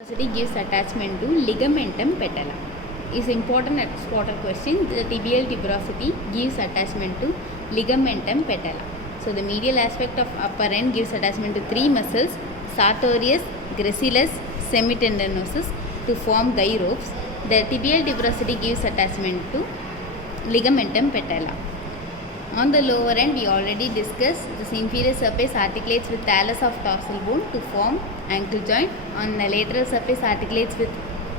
Tuberosity gives attachment to ligamentum patella. Is important at spotter question. The tibial tuberosity gives attachment to ligamentum patella. So the medial aspect of upper end gives attachment to three muscles: sartorius, gracilis, semitendinosus to form guy ropes. The tibial tuberosity gives attachment to ligamentum patella. On the lower end, we already discussed this inferior surface articulates with talus of dorsal bone to form ankle joint. On the lateral surface articulates with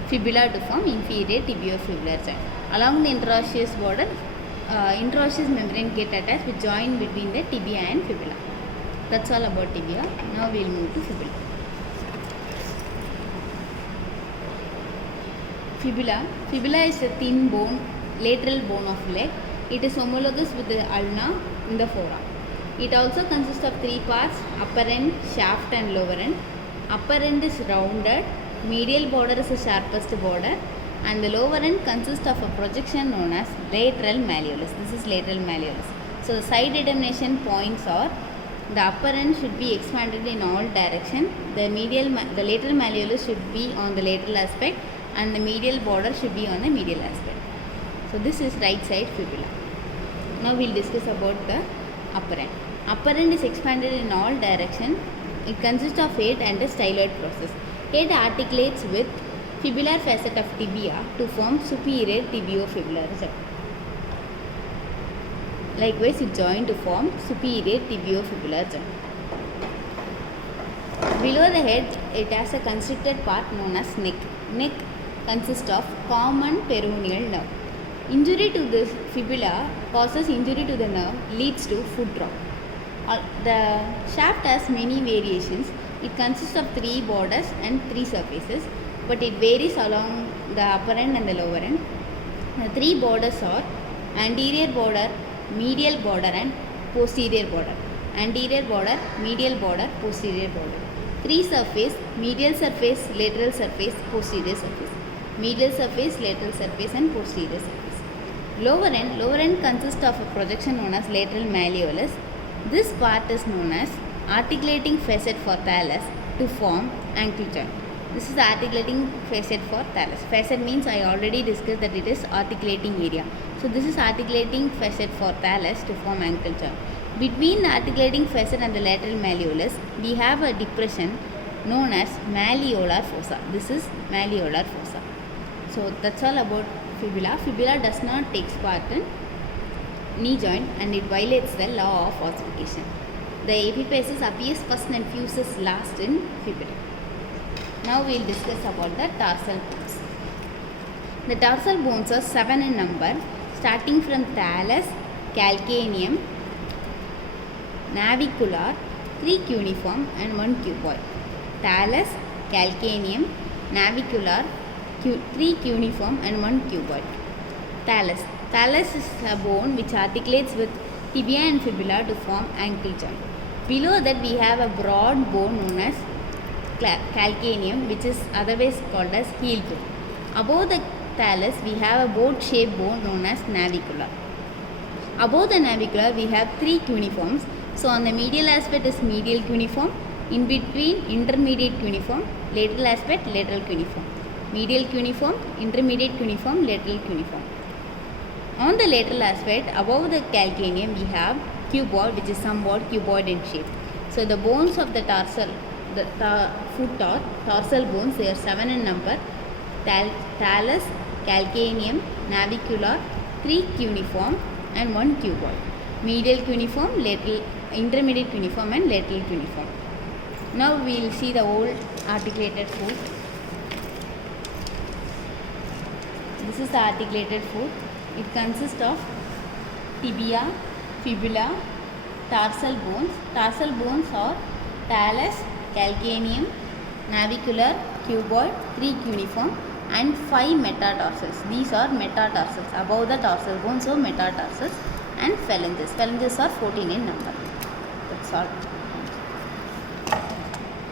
fibula to form inferior tibiofibular joint. Along the interosseous border, interosseous membrane get attached with joint between the tibia and fibula. That's all about tibia. Now we will move to fibula. Fibula is a thin bone, lateral bone of leg. It is homologous with the ulna in the forearm. It also consists of three parts: upper end, shaft and lower end. Upper end is rounded, medial border is the sharpest border, and the lower end consists of a projection known as lateral malleolus. This is lateral malleolus. So the side determination points are: the upper end should be expanded in all directions. The lateral malleolus should be on the lateral aspect, and the medial border should be on the medial aspect. So this is right side fibula. Now we will discuss about the upper end. Upper end is expanded in all directions. It consists of head and a styloid process. Head articulates with fibular facet of tibia to form superior tibiofibular joint. Likewise, it join to form superior tibiofibular joint. Below the head, it has a constricted part known as neck. Neck consists of common peroneal nerve. Injury to the fibula causes injury to the nerve, leads to foot drop. The shaft has many variations. It consists of three borders and three surfaces, but it varies along the upper end and the lower end. The three borders are anterior border, medial border and posterior border. Anterior border, medial border, posterior border. Three surface: medial surface, lateral surface, posterior surface. Medial surface, lateral surface and posterior surface. Lower end consists of a projection known as lateral malleolus. This part is known as articulating facet for talus to form ankle joint. This is the articulating facet for talus. Facet means I already discussed that it is articulating area. So this is articulating facet for talus to form ankle joint. Between the articulating facet and the lateral malleolus, we have a depression known as malleolar fossa. This is malleolar fossa. So that's all about fibula. Fibula does not take part in knee joint and it violates the law of ossification. The epiphysis appears first and fuses last in fibula. Now we will discuss about the tarsal bones. The tarsal bones are 7 in number, starting from talus, calcaneum, navicular, 3 cuneiform and 1 cuboid. Talus, calcaneum, navicular, 3 cuneiform and 1 cuboid. Talus. Talus is a bone which articulates with tibia and fibula to form ankle joint. Below that we have a broad bone known as calcaneum, which is otherwise called as heel bone. Above the talus we have a boat-shaped bone known as navicular. Above the navicular we have 3 cuneiforms. So on the medial aspect is medial cuneiform, in between intermediate cuneiform, lateral aspect lateral cuneiform. Medial cuneiform, intermediate cuneiform, lateral cuneiform. On the lateral aspect, above the calcaneum, we have cuboid, which is somewhat cuboid in shape. So the bones of the tarsal, foot or tarsal bones, they are 7 in number: talus, calcaneum, navicular, 3 cuneiform and 1 cuboid. Medial cuneiform, lateral, intermediate cuneiform and lateral cuneiform. Now we will see the whole articulated foot. This is the articulated foot. It consists of tibia, fibula, tarsal bones. Tarsal bones are talus, calcaneum, navicular, cuboid, 3 cuneiform and 5 metatarsals. These are metatarsals. Above the tarsal bones are metatarsals and phalanges. Phalanges are 14 in number. That's all.